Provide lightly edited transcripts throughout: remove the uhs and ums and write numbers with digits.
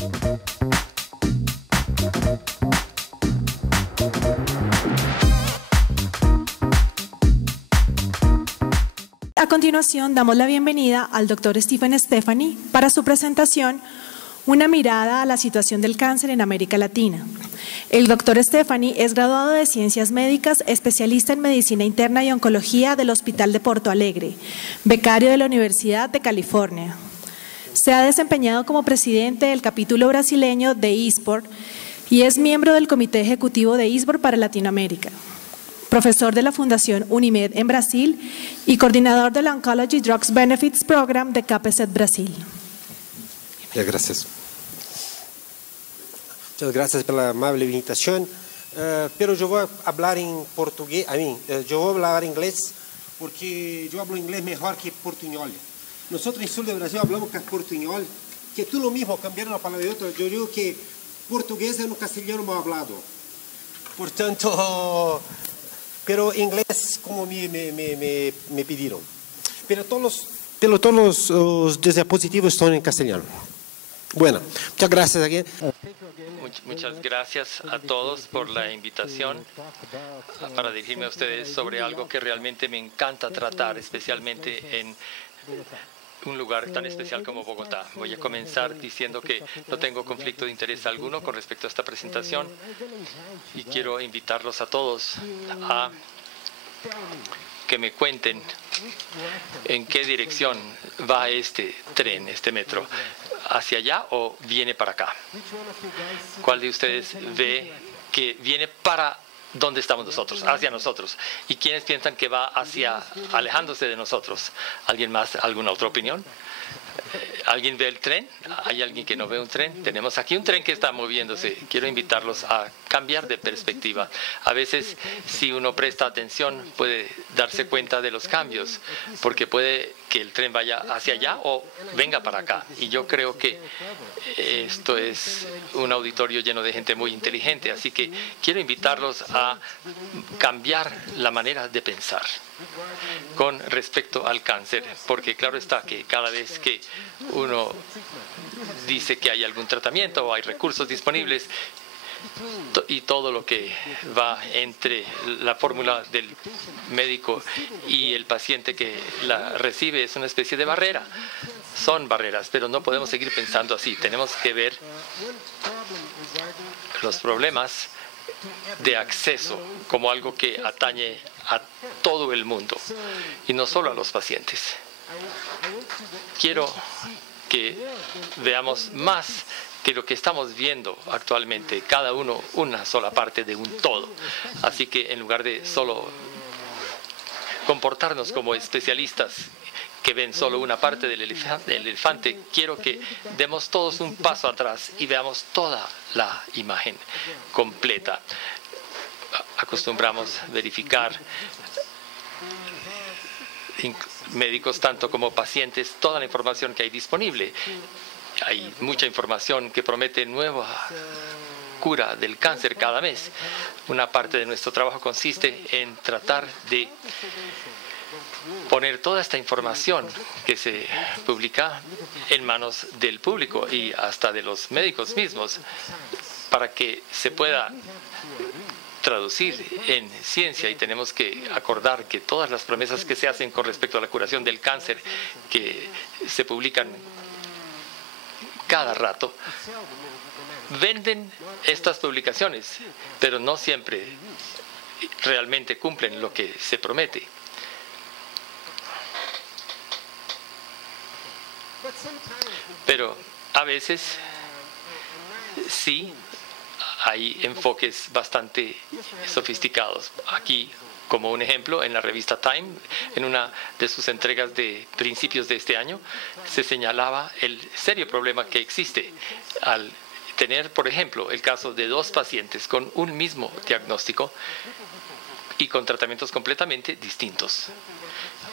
A continuación, damos la bienvenida al Dr. Stephen Stefani para su presentación Una mirada a la situación del cáncer en América Latina. El Dr. Stefani es graduado de Ciencias Médicas, especialista en Medicina Interna y Oncología del Hospital de Porto Alegre, becario de la Universidad de California. Se ha desempeñado como presidente del capítulo brasileño de ISPOR y es miembro del Comité Ejecutivo de ISPOR para Latinoamérica. Profesor de la Fundación Unimed en Brasil y coordinador del Oncology Drugs Benefits Program de CAPESET Brasil. Muchas gracias. Muchas gracias por la amable invitación. Pero yo voy a hablar en portugués, yo voy a hablar inglés porque yo hablo inglés mejor que portuñol. Nosotros en el sur de Brasil hablamos portuñol, que tú lo mismo, cambiaron una palabra de otra. Yo digo que portugués es un castellano mal hablado. Por tanto, pero inglés como me pidieron. Pero todos los diapositivos están en castellano. Bueno, muchas gracias again. Muchas gracias a todos por la invitación para dirigirme a ustedes sobre algo que realmente me encanta tratar, especialmente en un lugar tan especial como Bogotá. Voy a comenzar diciendo que no tengo conflicto de interés alguno con respecto a esta presentación y quiero invitarlos a todos a que me cuenten en qué dirección va este tren, este metro. ¿Hacia allá o viene para acá? ¿Cuál de ustedes ve que viene para donde estamos nosotros, hacia nosotros? ¿Y quiénes piensan que va hacia, alejándose de nosotros? ¿Alguien más, alguna otra opinión? ¿Alguien ve el tren? ¿Hay alguien que no ve un tren? Tenemos aquí un tren que está moviéndose. Quiero invitarlos a cambiar de perspectiva. A veces, si uno presta atención, puede darse cuenta de los cambios, porque puede que el tren vaya hacia allá o venga para acá. Y yo creo que esto es un auditorio lleno de gente muy inteligente, así que quiero invitarlos a cambiar la manera de pensar con respecto al cáncer, porque claro está que cada vez que uno dice que hay algún tratamiento o hay recursos disponibles y todo lo que va entre la fórmula del médico y el paciente que la recibe es una especie de barrera. Son barreras, pero no podemos seguir pensando así. Tenemos que ver los problemas de acceso como algo que atañe a todo el mundo y no solo a los pacientes. Quiero que veamos más que lo que estamos viendo actualmente, cada uno una sola parte de un todo. Así que en lugar de solo comportarnos como especialistas que ven solo una parte del elefante, quiero que demos todos un paso atrás y veamos toda la imagen completa. Acostumbramos verificar, médicos tanto como pacientes, toda la información que hay disponible. Hay mucha información que promete nueva cura del cáncer cada mes. Una parte de nuestro trabajo consiste en tratar de poner toda esta información que se publica en manos del público y hasta de los médicos mismos para que se pueda traducir en ciencia. Y tenemos que acordar que todas las promesas que se hacen con respecto a la curación del cáncer, que se publican cada rato, venden estas publicaciones, pero no siempre realmente cumplen lo que se promete. Pero a veces sí hay enfoques bastante sofisticados. Aquí, como un ejemplo, en la revista Time, en una de sus entregas de principios de este año, se señalaba el serio problema que existe al tener, por ejemplo, el caso de dos pacientes con un mismo diagnóstico y con tratamientos completamente distintos.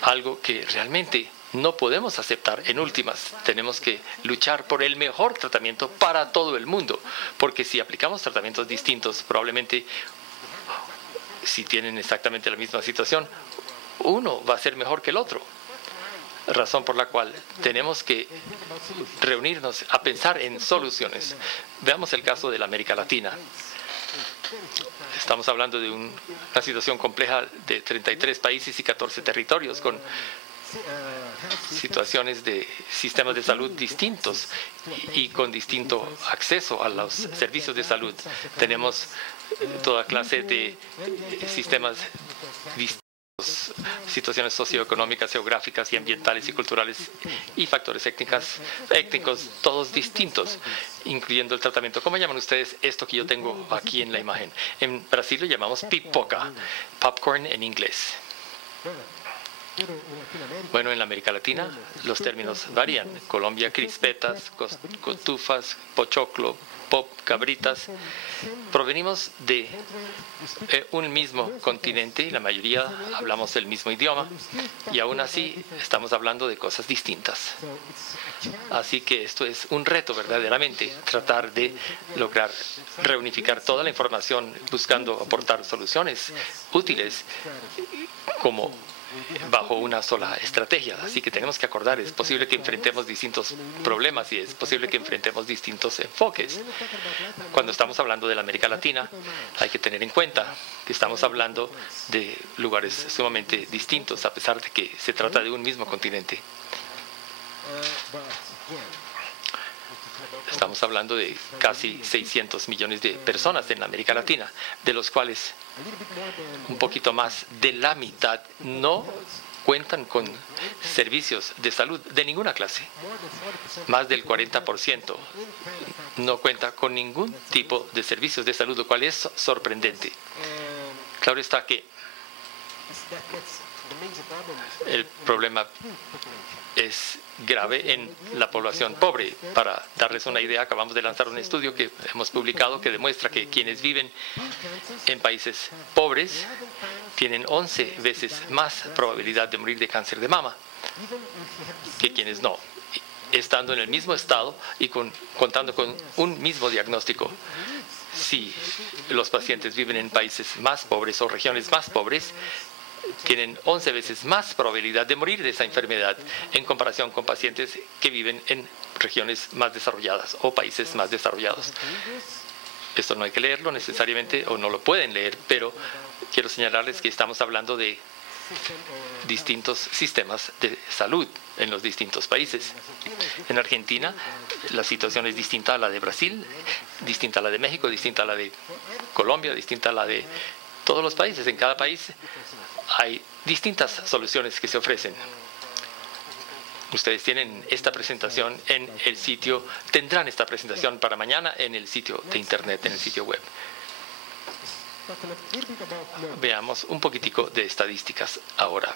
Algo que realmente no podemos aceptar. En últimas, tenemos que luchar por el mejor tratamiento para todo el mundo, porque si aplicamos tratamientos distintos, probablemente, si tienen exactamente la misma situación, uno va a ser mejor que el otro. razón por la cual tenemos que reunirnos a pensar en soluciones. Veamos el caso de la América Latina. Estamos hablando de una situación compleja de 33 países y 14 territorios con situaciones de sistemas de salud distintos y con distinto acceso a los servicios de salud. Tenemos toda clase de sistemas distintos, situaciones socioeconómicas, geográficas y ambientales y culturales y factores étnicos, todos distintos, incluyendo el tratamiento. ¿Cómo llaman ustedes esto que yo tengo aquí en la imagen? En Brasil lo llamamos pipoca, popcorn en inglés. Bueno, en la América Latina los términos varían. Colombia, crispetas, cotufas, pochoclo, pop, cabritas. Provenimos de un mismo continente y la mayoría hablamos el mismo idioma y aún así estamos hablando de cosas distintas. Así que esto es un reto verdaderamente, tratar de lograr reunificar toda la información buscando aportar soluciones útiles como bajo una sola estrategia. Así que tenemos que acordar, es posible que enfrentemos distintos problemas y es posible que enfrentemos distintos enfoques. Cuando estamos hablando de la América Latina, hay que tener en cuenta que estamos hablando de lugares sumamente distintos, a pesar de que se trata de un mismo continente. Estamos hablando de casi 600 millones de personas en América Latina, de los cuales un poquito más de la mitad no cuentan con servicios de salud de ninguna clase. Más del 40% no cuenta con ningún tipo de servicios de salud, lo cual es sorprendente. Claro está que el problema es grave en la población pobre. Para darles una idea, acabamos de lanzar un estudio que hemos publicado que demuestra que quienes viven en países pobres tienen 11 veces más probabilidad de morir de cáncer de mama que quienes no, estando en el mismo estado y contando con un mismo diagnóstico. Si los pacientes viven en países más pobres o regiones más pobres, tienen 11 veces más probabilidad de morir de esa enfermedad en comparación con pacientes que viven en regiones más desarrolladas o países más desarrollados. Esto no hay que leerlo necesariamente o no lo pueden leer, pero quiero señalarles que estamos hablando de distintos sistemas de salud en los distintos países. En Argentina la situación es distinta a la de Brasil, distinta a la de México, distinta a la de Colombia, distinta a la de todos los países. En cada país hay distintas soluciones que se ofrecen. Ustedes tienen esta presentación en el sitio, tendrán esta presentación para mañana en el sitio de internet, en el sitio web. Veamos un poquitico de estadísticas ahora.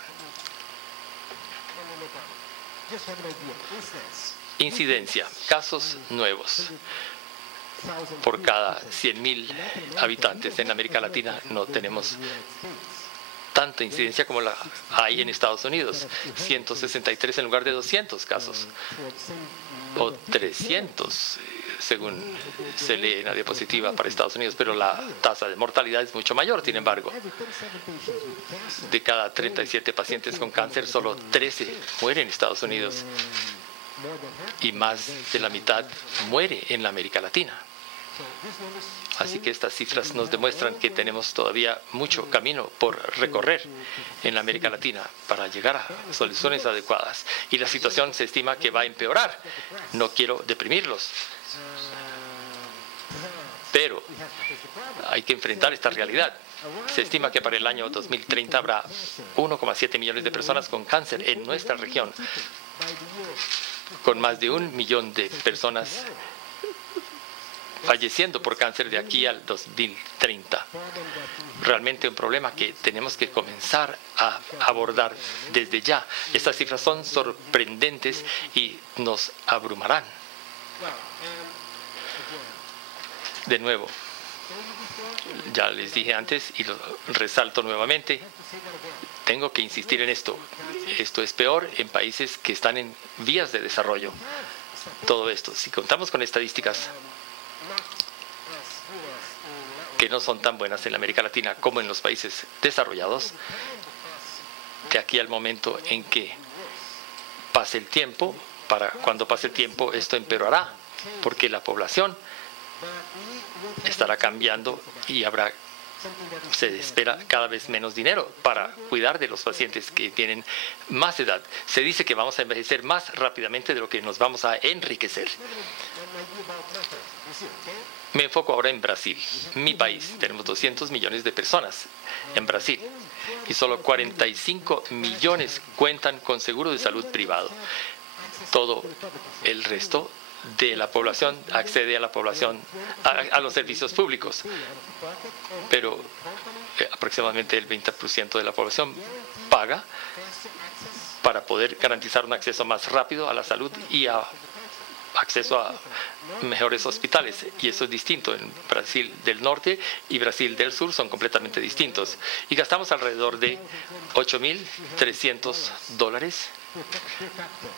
Incidencia, casos nuevos. Por cada 100.000 habitantes en América Latina no tenemos tanta incidencia como la hay en Estados Unidos, 163 en lugar de 200 casos, o 300 según se lee en la diapositiva para Estados Unidos, pero la tasa de mortalidad es mucho mayor. Sin embargo, de cada 37 pacientes con cáncer, solo 13 mueren en Estados Unidos y más de la mitad muere en la América Latina. Así que estas cifras nos demuestran que tenemos todavía mucho camino por recorrer en la América Latina para llegar a soluciones adecuadas. Y la situación se estima que va a empeorar. No quiero deprimirlos, pero hay que enfrentar esta realidad. Se estima que para el año 2030 habrá 1,7 millones de personas con cáncer en nuestra región, con más de 1 millón de personas falleciendo por cáncer de aquí al 2030. Realmente un problema que tenemos que comenzar a abordar desde ya. Estas cifras son sorprendentes y nos abrumarán. De nuevo, ya les dije antes y lo resalto nuevamente, tengo que insistir en esto. Esto es peor en países que están en vías de desarrollo. Todo esto, si contamos con estadísticas que no son tan buenas en la América Latina como en los países desarrollados, de aquí al momento en que pase el tiempo, cuando pase el tiempo esto empeorará, porque la población estará cambiando y se espera cada vez menos dinero para cuidar de los pacientes que tienen más edad. Se dice que vamos a envejecer más rápidamente de lo que nos vamos a enriquecer. Me enfoco ahora en Brasil, mi país. Tenemos 200 millones de personas en Brasil y solo 45 millones cuentan con seguro de salud privado. Todo el resto de la población accede a los servicios públicos, pero aproximadamente el 20% de la población paga para poder garantizar un acceso más rápido a la salud y acceso a mejores hospitales, y eso es distinto. En Brasil del Norte y Brasil del Sur son completamente distintos, y gastamos alrededor de $8.300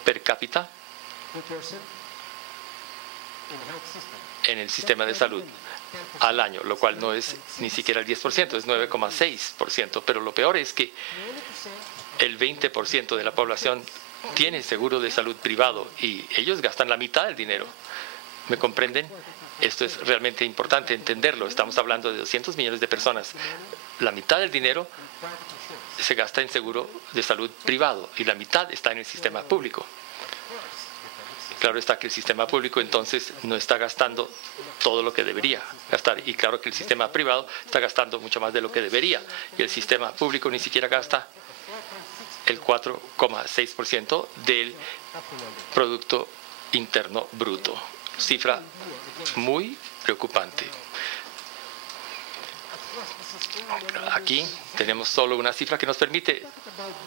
per cápita en el sistema de salud al año, lo cual no es ni siquiera el 10%, es 9,6%, pero lo peor es que el 20% de la población tiene seguro de salud privado y ellos gastan la mitad del dinero. ¿Me comprenden? Esto es realmente importante entenderlo. Estamos hablando de 200 millones de personas. La mitad del dinero se gasta en seguro de salud privado y la mitad está en el sistema público. Claro está que el sistema público entonces no está gastando todo lo que debería gastar, y claro que el sistema privado está gastando mucho más de lo que debería, y el sistema público ni siquiera gasta el 4,6% del Producto Interno Bruto. Cifra muy preocupante. Aquí tenemos solo una cifra que nos permite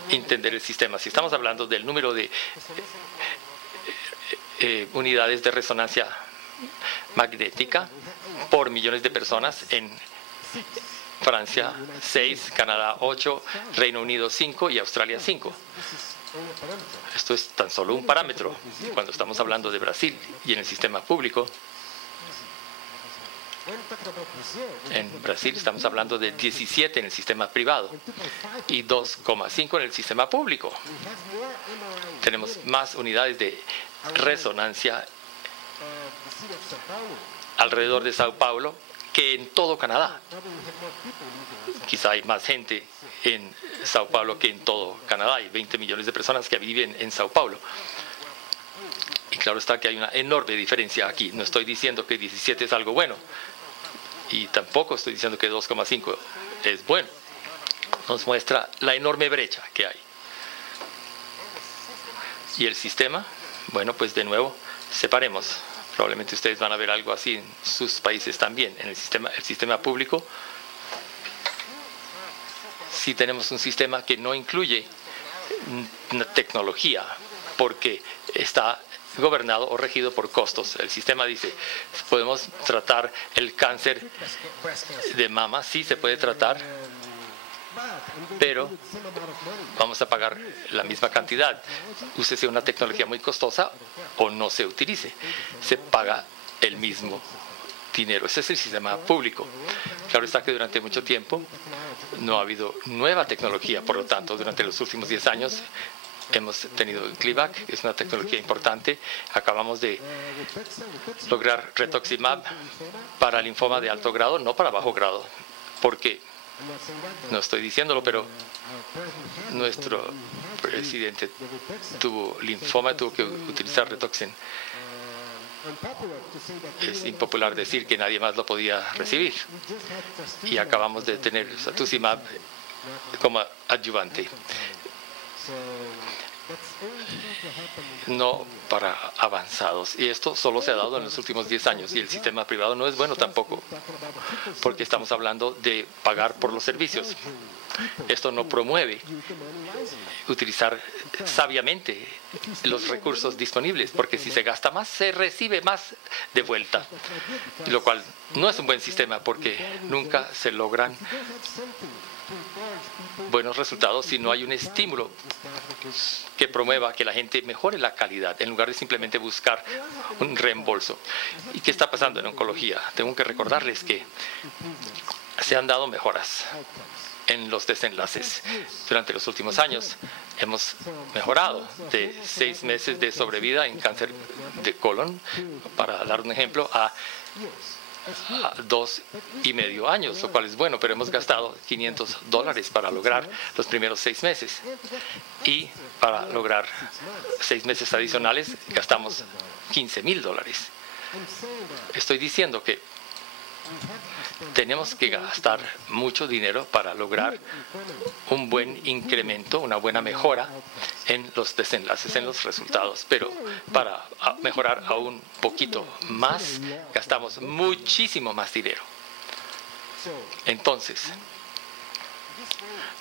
entender el sistema. Si estamos hablando del número de unidades de resonancia magnética por millones de personas, en Francia 6, Canadá 8, Reino Unido 5 y Australia 5. Esto es tan solo un parámetro. Cuando estamos hablando de Brasil y en el sistema público, en Brasil estamos hablando de 17 en el sistema privado y 2,5 en el sistema público. Tenemos más unidades de resonancia alrededor de Sao Paulo que en todo Canadá. Quizá hay más gente en Sao Paulo que en todo Canadá. Hay 20 millones de personas que viven en Sao Paulo. Y claro está que hay una enorme diferencia aquí. No estoy diciendo que 17 es algo bueno. Y tampoco estoy diciendo que 2,5 es bueno. Nos muestra la enorme brecha que hay. Y el sistema, bueno, pues de nuevo, separemos. Probablemente ustedes van a ver algo así en sus países también. En el sistema público, sí tenemos un sistema que no incluye tecnología, porque está gobernado o regido por costos. El sistema dice, podemos tratar el cáncer de mama, sí se puede tratar, pero vamos a pagar la misma cantidad. Úsese una tecnología muy costosa o no se utilice. Se paga el mismo dinero. Ese es el sistema público. Claro está que durante mucho tiempo no ha habido nueva tecnología. Por lo tanto, durante los últimos 10 años hemos tenido el Gleevec, es una tecnología importante. Acabamos de lograr rituximab para linfoma de alto grado, no para bajo grado, porque no estoy diciéndolo, pero nuestro presidente tuvo linfoma y tuvo que utilizar Rituxan. Es impopular decir que nadie más lo podía recibir. Y acabamos de tener Satuximab como adyuvante. No para avanzados. Y esto solo se ha dado en los últimos 10 años. Y el sistema privado no es bueno tampoco, porque estamos hablando de pagar por los servicios. Esto no promueve utilizar sabiamente los recursos disponibles, porque si se gasta más, se recibe más de vuelta, lo cual no es un buen sistema, porque nunca se logran buenos resultados si no hay un estímulo que promueva que la gente mejore la calidad, en lugar de simplemente buscar un reembolso. ¿Y qué está pasando en oncología? Tengo que recordarles que se han dado mejoras en los desenlaces. Durante los últimos años hemos mejorado de 6 meses de sobrevida en cáncer de colon, para dar un ejemplo, a 2,5 años, lo cual es bueno, pero hemos gastado $500 para lograr los primeros 6 meses. Y para lograr 6 meses adicionales gastamos $15,000. Estoy diciendo que tenemos que gastar mucho dinero para lograr un buen incremento, una buena mejora en los desenlaces, en los resultados. Pero para mejorar aún poquito más, gastamos muchísimo más dinero. Entonces,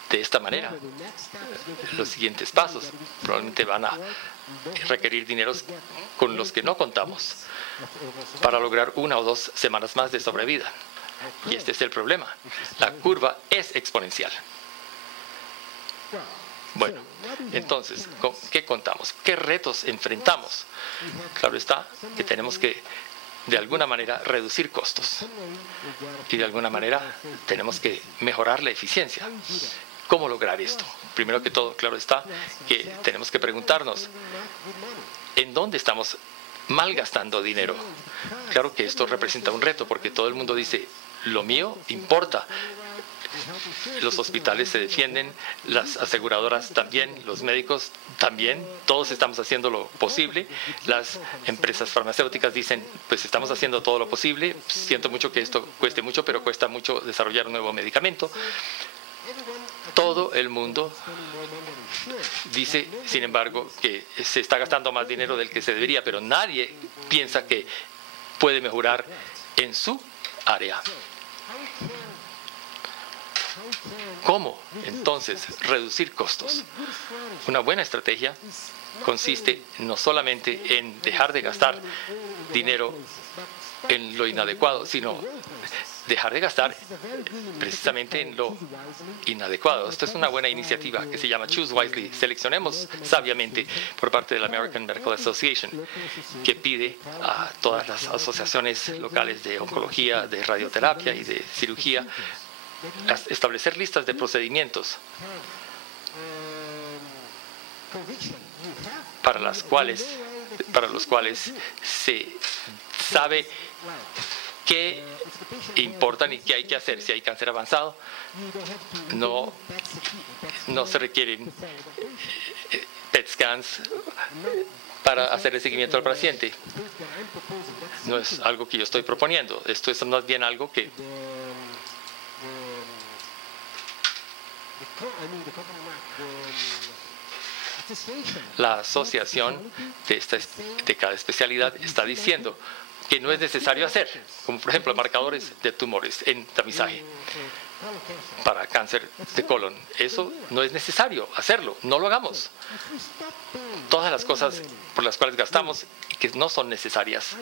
de esta manera, los siguientes pasos probablemente van a requerir dineros con los que no contamos para lograr 1 o 2 semanas más de sobrevida. Y este es el problema. La curva es exponencial. Bueno, entonces, ¿con qué contamos? ¿Qué retos enfrentamos? Claro está que tenemos que, de alguna manera, reducir costos. Y de alguna manera, tenemos que mejorar la eficiencia. ¿Cómo lograr esto? Primero que todo, claro está que tenemos que preguntarnos, ¿en dónde estamos malgastando dinero? Claro que esto representa un reto, porque todo el mundo dice, lo mío importa. Los hospitales se defienden, las aseguradoras también, los médicos también, todos estamos haciendo lo posible. Las empresas farmacéuticas dicen, pues estamos haciendo todo lo posible, siento mucho que esto cueste mucho, pero cuesta mucho desarrollar un nuevo medicamento. Todo el mundo dice, sin embargo, que se está gastando más dinero del que se debería, pero nadie piensa que puede mejorar en su área. ¿Cómo, entonces, reducir costos? Una buena estrategia consiste no solamente en dejar de gastar dinero en lo inadecuado, sino dejar de gastar precisamente en lo inadecuado. Esta es una buena iniciativa que se llama Choose Wisely, seleccionemos sabiamente, por parte de la American Medical Association, que pide a todas las asociaciones locales de oncología, de radioterapia y de cirugía establecer listas de procedimientos para los cuales se sabe qué importan y qué hay que hacer. Si hay cáncer avanzado, no se requieren PET scans para hacer el seguimiento al paciente. No es algo que yo estoy proponiendo. Esto es más bien algo que la asociación de cada especialidad está diciendo que no es necesario hacer, como por ejemplo marcadores de tumores en tamizaje para cáncer de colon. Eso no es necesario hacerlo, no lo hagamos. Todas las cosas por las cuales gastamos y que no son necesarias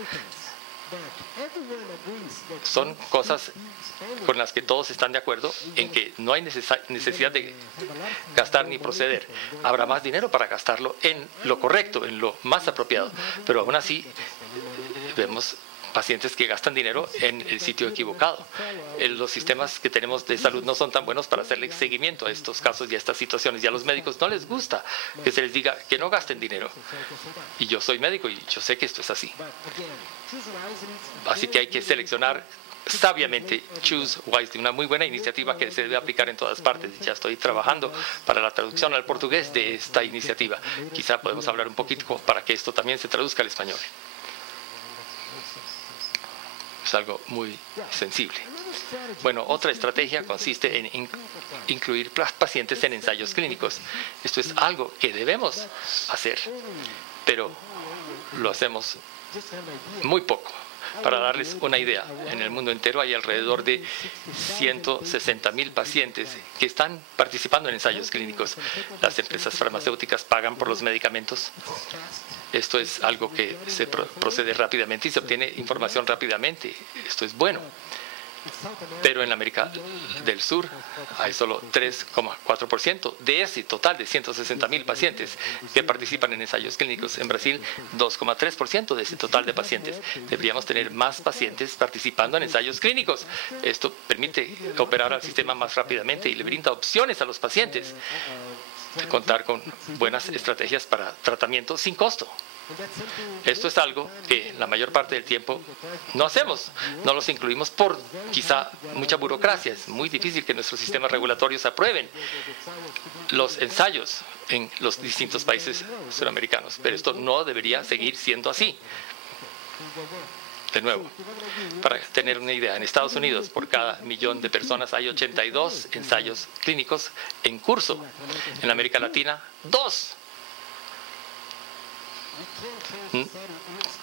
son cosas con las que todos están de acuerdo en que no hay necesidad de gastar ni proceder. Habrá más dinero para gastarlo en lo correcto, en lo más apropiado, pero aún así vemos pacientes que gastan dinero en el sitio equivocado. Los sistemas que tenemos de salud no son tan buenos para hacerle seguimiento a estos casos y a estas situaciones. Y a los médicos no les gusta que se les diga que no gasten dinero. Y yo soy médico y yo sé que esto es así. Así que hay que seleccionar sabiamente. Choose Wisely, una muy buena iniciativa que se debe aplicar en todas partes. Ya estoy trabajando para la traducción al portugués de esta iniciativa. Quizá podemos hablar un poquito para que esto también se traduzca al español. Es algo muy sensible. Bueno, otra estrategia consiste en incluir pacientes en ensayos clínicos. Esto es algo que debemos hacer, pero lo hacemos muy poco. Para darles una idea, en el mundo entero hay alrededor de 160,000 pacientes que están participando en ensayos clínicos. Las empresas farmacéuticas pagan por los medicamentos. Esto es algo que se procede rápidamente y se obtiene información rápidamente. Esto es bueno. Pero en América del Sur hay solo 3,4% de ese total de 160.000 pacientes que participan en ensayos clínicos. En Brasil, 2,3% de ese total de pacientes. Deberíamos tener más pacientes participando en ensayos clínicos. Esto permite operar al sistema más rápidamente y le brinda opciones a los pacientes de contar con buenas estrategias para tratamiento sin costo. Esto es algo que la mayor parte del tiempo no hacemos, no los incluimos por quizá mucha burocracia. Es muy difícil que nuestros sistemas regulatorios aprueben los ensayos en los distintos países suramericanos, pero esto no debería seguir siendo así. De nuevo, para tener una idea, en Estados Unidos, por cada 1.000.000 de personas hay 82 ensayos clínicos en curso. En América Latina, 2.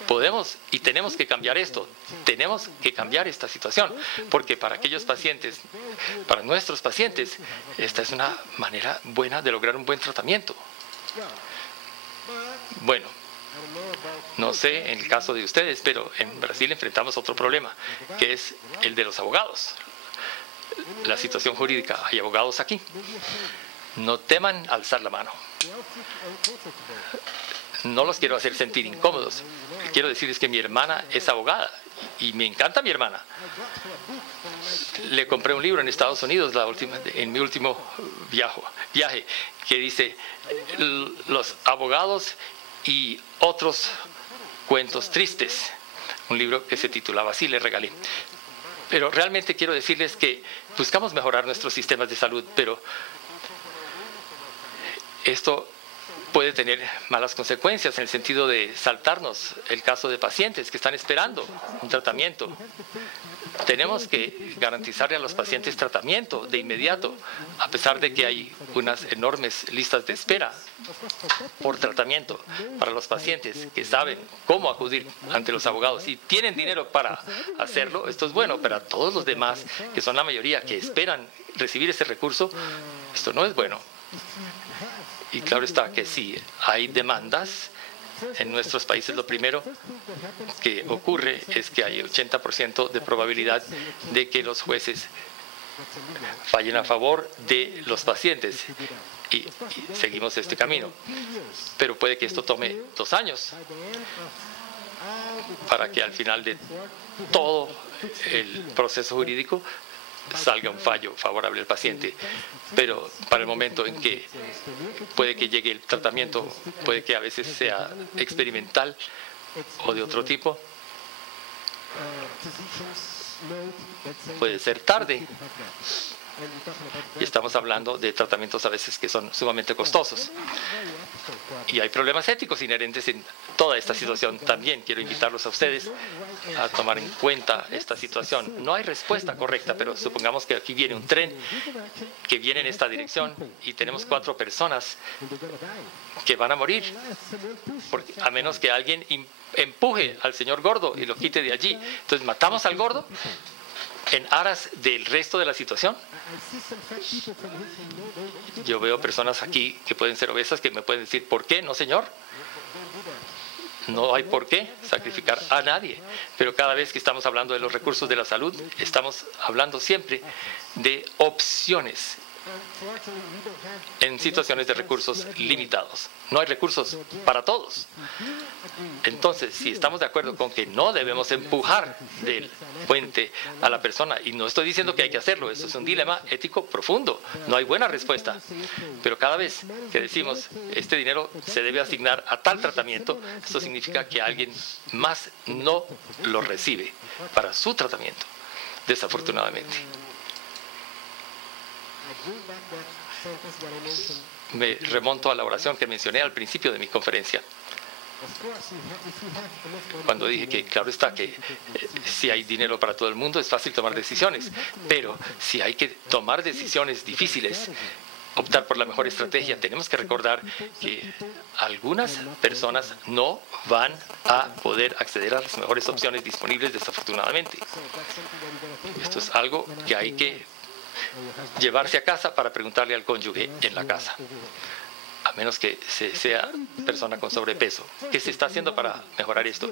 Podemos y tenemos que cambiar esto. Tenemos que cambiar esta situación, porque para aquellos pacientes, para nuestros pacientes, esta es una manera buena de lograr un buen tratamiento. Bueno, no sé en el caso de ustedes, pero en Brasil enfrentamos otro problema, que es el de los abogados. La situación jurídica. Hay abogados aquí. No teman alzar la mano. No los quiero hacer sentir incómodos. Quiero decirles que mi hermana es abogada y me encanta mi hermana. Le compré un libro en Estados Unidos en mi último viaje que dice Los abogados y otros cuentos tristes. Un libro que se titulaba así, le regalé. Pero realmente quiero decirles que buscamos mejorar nuestros sistemas de salud, pero esto puede tener malas consecuencias en el sentido de saltarnos el caso de pacientes que están esperando un tratamiento. Tenemos que garantizarle a los pacientes tratamiento de inmediato, a pesar de que hay unas enormes listas de espera por tratamiento para los pacientes que saben cómo acudir ante los abogados y tienen dinero para hacerlo. Esto es bueno, pero a todos los demás, que son la mayoría que esperan recibir ese recurso, esto no es bueno. Y claro está que si hay demandas en nuestros países, lo primero que ocurre es que hay 80% de probabilidad de que los jueces fallen a favor de los pacientes y seguimos este camino. Pero puede que esto tome 2 años para que al final de todo el proceso jurídico salga un fallo favorable al paciente. Pero para el momento en que puede que llegue el tratamiento, puede que a veces sea experimental o de otro tipo, puede ser tarde. Y estamos hablando de tratamientos a veces que son sumamente costosos. Y hay problemas éticos inherentes en toda esta situación. También quiero invitarlos a ustedes a tomar en cuenta esta situación. No hay respuesta correcta, pero supongamos que aquí viene un tren que viene en esta dirección y tenemos 4 personas que van a morir, porque, a menos que alguien empuje al señor gordo y lo quite de allí. Entonces, ¿matamos al gordo en aras del resto de la situación? Yo veo personas aquí que pueden ser obesas que me pueden decir, ¿por qué? No, señor. No hay por qué sacrificar a nadie. Pero cada vez que estamos hablando de los recursos de la salud, estamos hablando siempre de opciones en situaciones de recursos limitados. No hay recursos para todos. Entonces, si estamos de acuerdo con que no debemos empujar del puente a la persona, y no estoy diciendo que hay que hacerlo, esto es un dilema ético profundo, no hay buena respuesta, pero cada vez que decimos este dinero se debe asignar a tal tratamiento, esto significa que alguien más no lo recibe para su tratamiento, desafortunadamente. Me remonto a la oración que mencioné al principio de mi conferencia, cuando dije que claro está que si hay dinero para todo el mundo es fácil tomar decisiones, pero si hay que tomar decisiones difíciles, optar por la mejor estrategia, tenemos que recordar que algunas personas no van a poder acceder a las mejores opciones disponibles, desafortunadamente. Esto es algo que hay que llevarse a casa para preguntarle al cónyuge en la casa. a menos que sea persona con sobrepeso. ¿Qué se está haciendo para mejorar esto?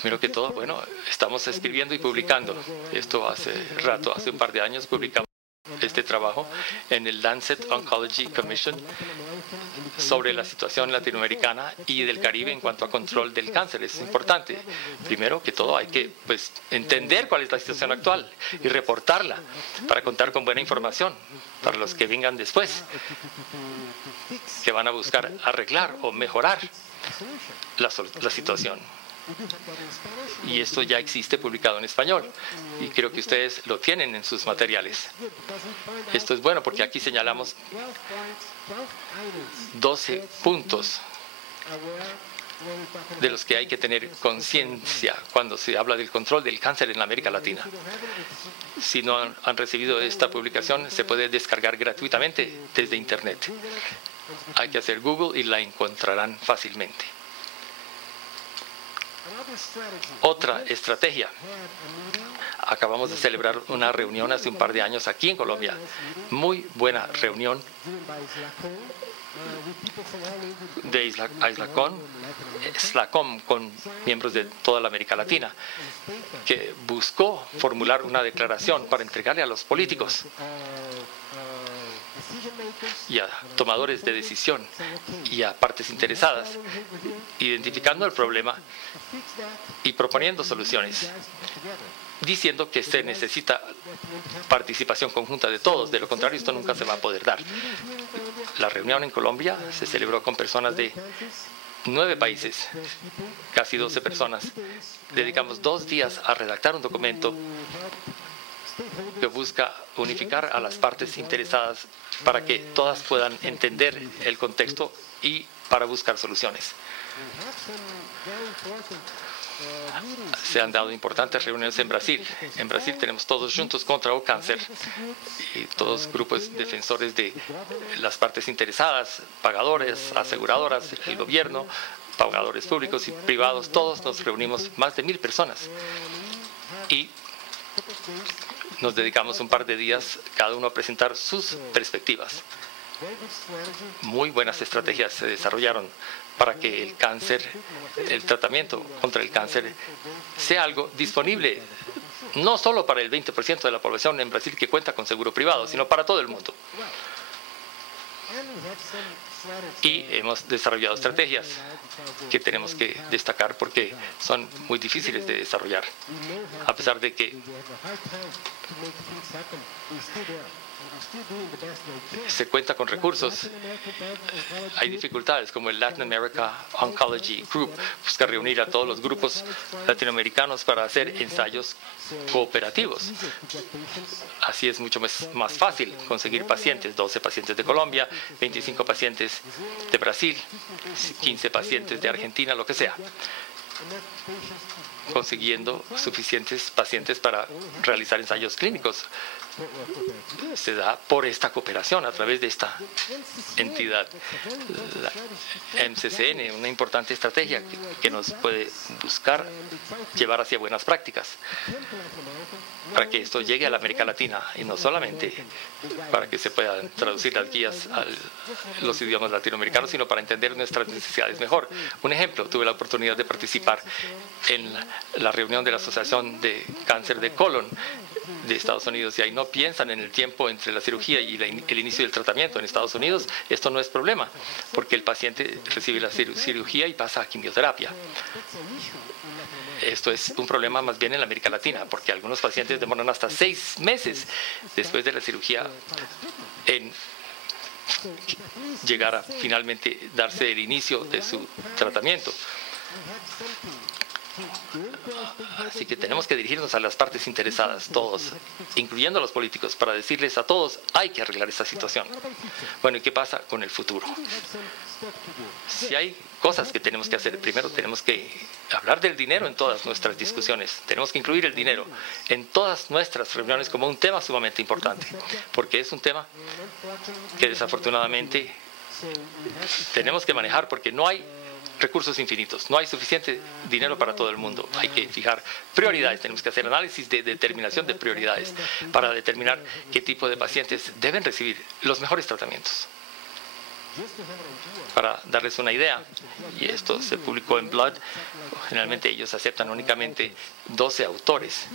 Primero que todo, bueno, estamos escribiendo y publicando. Esto hace rato, hace un par de años, publicamos este trabajo en el Lancet Oncology Commission sobre la situación latinoamericana y del Caribe en cuanto a control del cáncer. Es importante. Primero que todo hay que entender cuál es la situación actual y reportarla para contar con buena información para los que vengan después, que van a buscar arreglar o mejorar la situación. Y esto ya existe publicado en español y creo que ustedes lo tienen en sus materiales. Esto es bueno porque aquí señalamos 12 puntos de los que hay que tener conciencia cuando se habla del control del cáncer en la América Latina. Si no han recibido esta publicación, se puede descargar gratuitamente desde Internet. Hay que hacer Google y la encontrarán fácilmente. Otra estrategia. Acabamos de celebrar una reunión hace un par de años aquí en Colombia. Muy buena reunión de ISLACOM con miembros de toda la América Latina, que buscó formular una declaración para entregarle a los políticos y a tomadores de decisión y a partes interesadas, identificando el problema y proponiendo soluciones, diciendo que se necesita participación conjunta de todos, de lo contrario esto nunca se va a poder dar. La reunión en Colombia se celebró con personas de 9 países, casi 12 personas. Dedicamos 2 días a redactar un documento que busca unificar a las partes interesadas para que todas puedan entender el contexto y para buscar soluciones. Se han dado importantes reuniones en Brasil. En Brasil tenemos Todos Juntos contra el Cáncer y todos grupos defensores de las partes interesadas, pagadores, aseguradoras, el gobierno, pagadores públicos y privados. Todos nos reunimos, más de 1000 personas. Y nos dedicamos un par de días cada uno a presentar sus perspectivas. Muy buenas estrategias se desarrollaron para que el cáncer, el tratamiento contra el cáncer, sea algo disponible, no solo para el 20% de la población en Brasil que cuenta con seguro privado, sino para todo el mundo. Y hemos desarrollado estrategias que tenemos que destacar porque son muy difíciles de desarrollar. A pesar de que se cuenta con recursos, hay dificultades, como el Latin America Oncology Group busca reunir a todos los grupos latinoamericanos para hacer ensayos cooperativos. Así es mucho más fácil conseguir pacientes, 12 pacientes de Colombia, 25 pacientes de Brasil, 15 pacientes de Argentina, lo que sea, consiguiendo suficientes pacientes para realizar ensayos clínicos. Se da por esta cooperación a través de esta entidad, la MCCN, una importante estrategia que nos puede buscar llevar hacia buenas prácticas para que esto llegue a la América Latina y no solamente para que se puedan traducir las guías a los idiomas latinoamericanos, sino para entender nuestras necesidades mejor. Un ejemplo, tuve la oportunidad de participar en la reunión de la Asociación de Cáncer de Colon de Estados Unidos, y ahí no piensan en el tiempo entre la cirugía y el inicio del tratamiento. En Estados Unidos esto no es problema, porque el paciente recibe la cirugía y pasa a quimioterapia. Esto es un problema más bien en la América Latina, porque algunos pacientes demoran hasta 6 meses después de la cirugía en llegar a finalmente darse el inicio de su tratamiento. Así que tenemos que dirigirnos a las partes interesadas, todos, incluyendo a los políticos, para decirles a todos, hay que arreglar esta situación. Bueno, ¿y qué pasa con el futuro? Si hay cosas que tenemos que hacer, primero tenemos que hablar del dinero en todas nuestras discusiones. Tenemos que incluir el dinero en todas nuestras reuniones como un tema sumamente importante, porque es un tema que desafortunadamente tenemos que manejar, porque no hay recursos infinitos, no hay suficiente dinero para todo el mundo. Hay que fijar prioridades, tenemos que hacer análisis de determinación de prioridades para determinar qué tipo de pacientes deben recibir los mejores tratamientos. Para darles una idea, y esto se publicó en Blood, generalmente ellos aceptan únicamente 12 autores,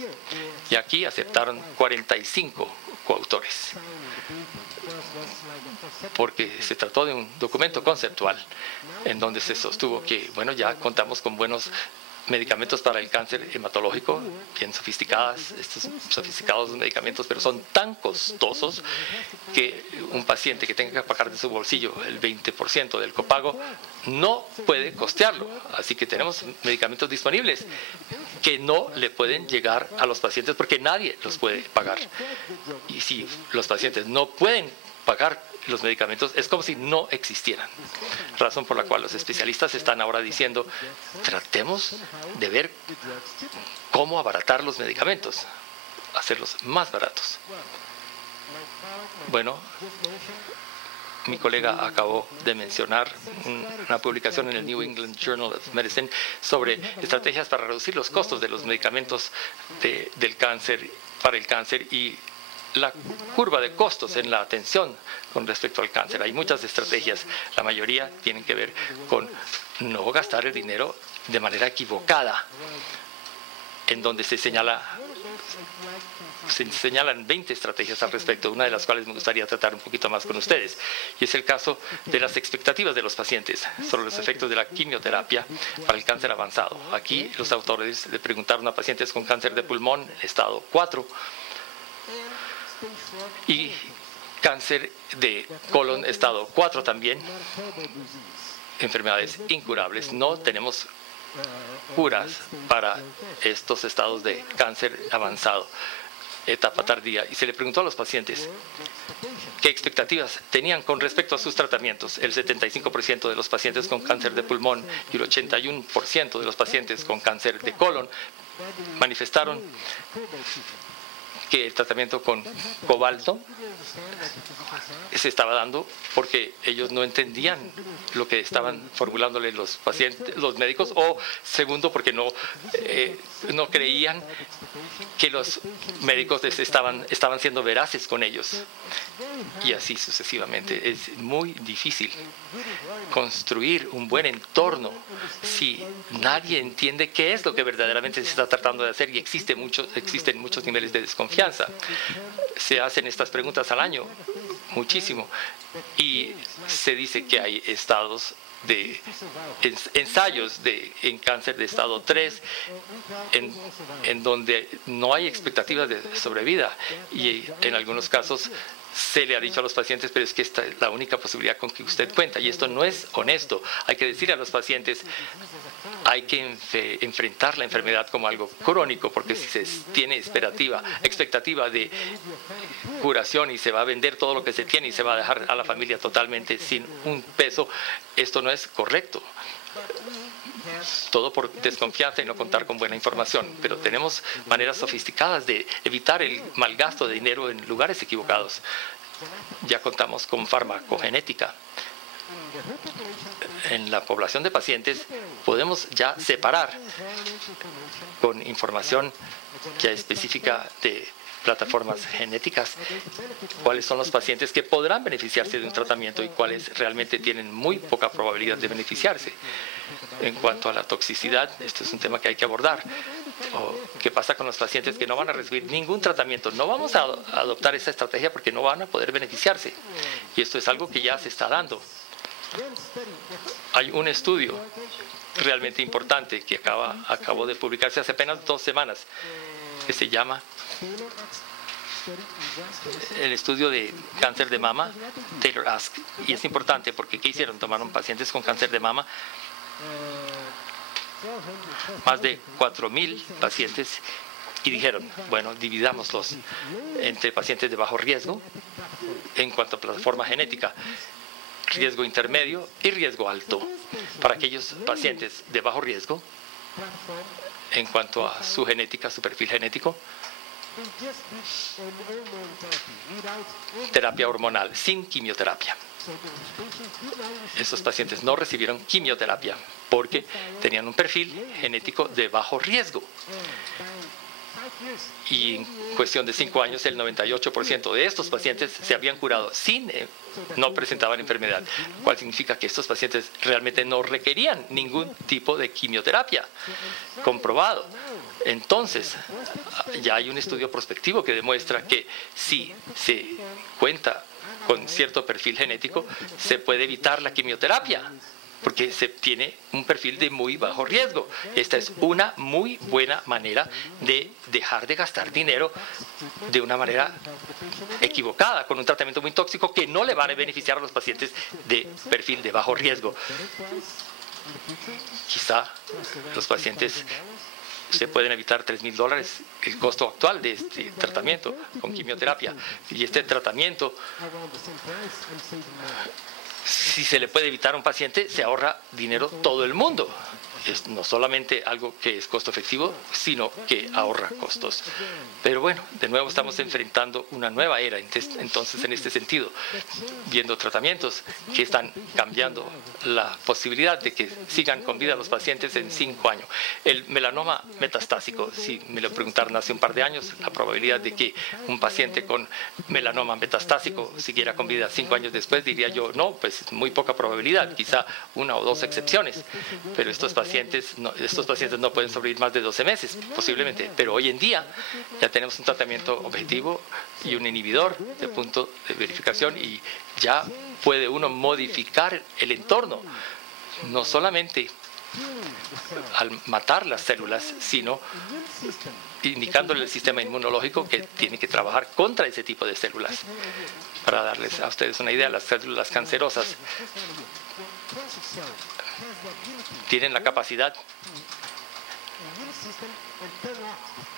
y aquí aceptaron 45 coautores, porque se trató de un documento conceptual en donde se sostuvo que, bueno, ya contamos con buenos medicamentos para el cáncer hematológico, bien estos sofisticados medicamentos, pero son tan costosos que un paciente que tenga que pagar de su bolsillo el 20% del copago no puede costearlo. Así que tenemos medicamentos disponibles que no le pueden llegar a los pacientes porque nadie los puede pagar. Y si los pacientes no pueden pagar los medicamentos, es como si no existieran. Razón por la cual los especialistas están ahora diciendo, tratemos de ver cómo abaratar los medicamentos, hacerlos más baratos. Bueno, mi colega acabó de mencionar una publicación en el New England Journal of Medicine sobre estrategias para reducir los costos de los medicamentos del cáncer, para el cáncer, y la curva de costos en la atención con respecto al cáncer. Hay muchas estrategias, la mayoría tienen que ver con no gastar el dinero de manera equivocada, en donde se señalan 20 estrategias al respecto, una de las cuales me gustaría tratar un poquito más con ustedes, y es el caso de las expectativas de los pacientes sobre los efectos de la quimioterapia para el cáncer avanzado. Aquí los autores le preguntaron a pacientes con cáncer de pulmón, estado 4, y cáncer de colon, estado 4 también, enfermedades incurables. No tenemos curas para estos estados de cáncer avanzado, etapa tardía. Y se le preguntó a los pacientes qué expectativas tenían con respecto a sus tratamientos. El 75% de los pacientes con cáncer de pulmón y el 81% de los pacientes con cáncer de colon manifestaron que el tratamiento con cobalto se estaba dando porque ellos no entendían lo que estaban formulándole los pacientes, los médicos, o segundo, porque no creían que los médicos estaban siendo veraces con ellos. Y así sucesivamente. Es muy difícil construir un buen entorno si nadie entiende qué es lo que verdaderamente se está tratando de hacer, y existen muchos niveles de desconfianza. Se hacen estas preguntas al año, muchísimo, y se dice que hay ensayos en cáncer de estado 3 en donde no hay expectativas de sobrevida, y en algunos casos se le ha dicho a los pacientes, pero es que esta es la única posibilidad con que usted cuenta, y esto no es honesto. Hay que decir a los pacientes, hay que enfrentar la enfermedad como algo crónico, porque si se tiene expectativa de curación y se va a vender todo lo que se tiene y se va a dejar a la familia totalmente sin un peso, esto no es correcto. Todo por desconfianza y no contar con buena información. Pero tenemos maneras sofisticadas de evitar el mal gasto de dinero en lugares equivocados. Ya contamos con farmacogenética. En la población de pacientes podemos ya separar con información ya específica de plataformas genéticas cuáles son los pacientes que podrán beneficiarse de un tratamiento y cuáles realmente tienen muy poca probabilidad de beneficiarse. En cuanto a la toxicidad, esto es un tema que hay que abordar. ¿Qué pasa con los pacientes que no van a recibir ningún tratamiento? No vamos a adoptar esa estrategia porque no van a poder beneficiarse. Y esto es algo que ya se está dando. Hay un estudio realmente importante que acabó de publicarse hace apenas 2 semanas, que se llama el estudio de cáncer de mama, Taylor Ask. Y es importante porque ¿qué hicieron? Tomaron pacientes con cáncer de mama, más de 4,000 pacientes, y dijeron, bueno, dividámoslos entre pacientes de bajo riesgo en cuanto a plataforma genética, riesgo intermedio y riesgo alto. Para aquellos pacientes de bajo riesgo, en cuanto a su genética, su perfil genético, terapia hormonal sin quimioterapia. Estos pacientes no recibieron quimioterapia porque tenían un perfil genético de bajo riesgo. Y en cuestión de 5 años, el 98% de estos pacientes se habían curado no presentaban enfermedad, lo cual significa que estos pacientes realmente no requerían ningún tipo de quimioterapia comprobado. Entonces, ya hay un estudio prospectivo que demuestra que si se cuenta con cierto perfil genético, se puede evitar la quimioterapia, porque se tiene un perfil de muy bajo riesgo. Esta es una muy buena manera de dejar de gastar dinero de una manera equivocada, con un tratamiento muy tóxico que no le va a beneficiar a los pacientes de perfil de bajo riesgo. Quizá los pacientes se pueden evitar $3,000 el costo actual de este tratamiento con quimioterapia. Y este tratamiento, si se le puede evitar a un paciente, se ahorra dinero todo el mundo. Es no solamente algo que es costo efectivo, sino que ahorra costos. Pero bueno, de nuevo estamos enfrentando una nueva era, entonces en este sentido, viendo tratamientos que están cambiando la posibilidad de que sigan con vida los pacientes en 5 años. El melanoma metastásico, si me lo preguntaron hace un par de años, la probabilidad de que un paciente con melanoma metastásico siguiera con vida 5 años después, diría yo, no, pues muy poca probabilidad, quizá 1 o 2 excepciones, pero estos pacientes no pueden sobrevivir más de 12 meses, posiblemente. Pero hoy en día ya tenemos un tratamiento objetivo y un inhibidor de punto de verificación y ya puede uno modificar el entorno, no solamente al matar las células, sino indicándole al sistema inmunológico que tiene que trabajar contra ese tipo de células. Para darles a ustedes una idea, las células cancerosas tienen la capacidad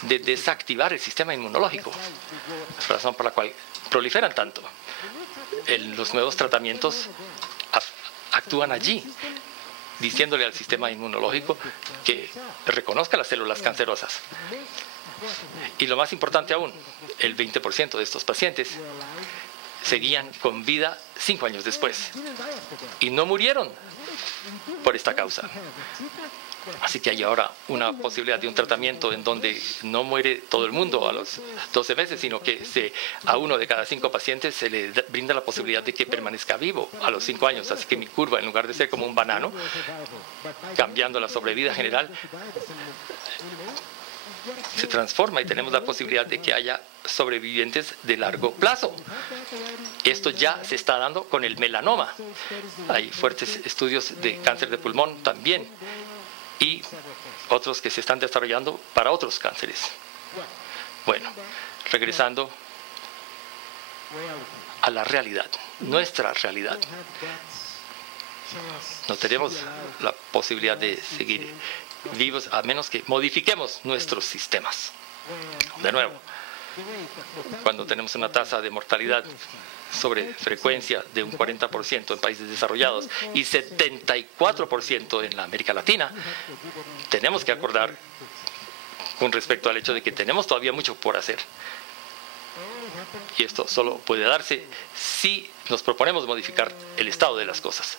de desactivar el sistema inmunológico, la razón por la cual proliferan tanto. Los nuevos tratamientos actúan allí, diciéndole al sistema inmunológico que reconozca las células cancerosas. Y lo más importante aún, el 20% de estos pacientes seguían con vida 5 años después y no murieron por esta causa. Así que hay ahora una posibilidad de un tratamiento en donde no muere todo el mundo a los 12 meses, sino que a 1 de cada 5 pacientes se le brinda la posibilidad de que permanezca vivo a los 5 años. Así que mi curva, en lugar de ser como un banano, cambiando la sobrevida general, se transforma y tenemos la posibilidad de que haya sobrevivientes de largo plazo. Esto ya se está dando con el melanoma. Hay fuertes estudios de cáncer de pulmón también y otros que se están desarrollando para otros cánceres. Bueno, regresando a la realidad, nuestra realidad. No tenemos la posibilidad de seguir vivos a menos que modifiquemos nuestros sistemas. De nuevo, cuando tenemos una tasa de mortalidad sobre frecuencia de un 40% en países desarrollados y 74% en la América Latina, tenemos que acordar con respecto al hecho de que tenemos todavía mucho por hacer. Y esto solo puede darse si nos proponemos modificar el estado de las cosas.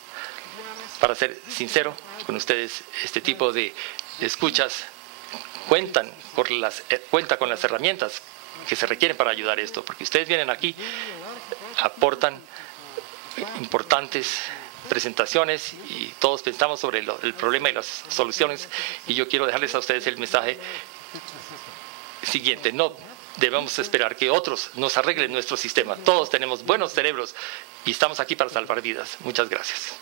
Para ser sincero con ustedes, este tipo de escuchas cuenta con las herramientas que se requieren para ayudar a esto, porque ustedes vienen aquí, aportan importantes presentaciones y todos pensamos sobre el problema y las soluciones, y yo quiero dejarles a ustedes el mensaje siguiente: no debemos esperar que otros nos arreglen nuestro sistema. Todos tenemos buenos cerebros y estamos aquí para salvar vidas. Muchas gracias.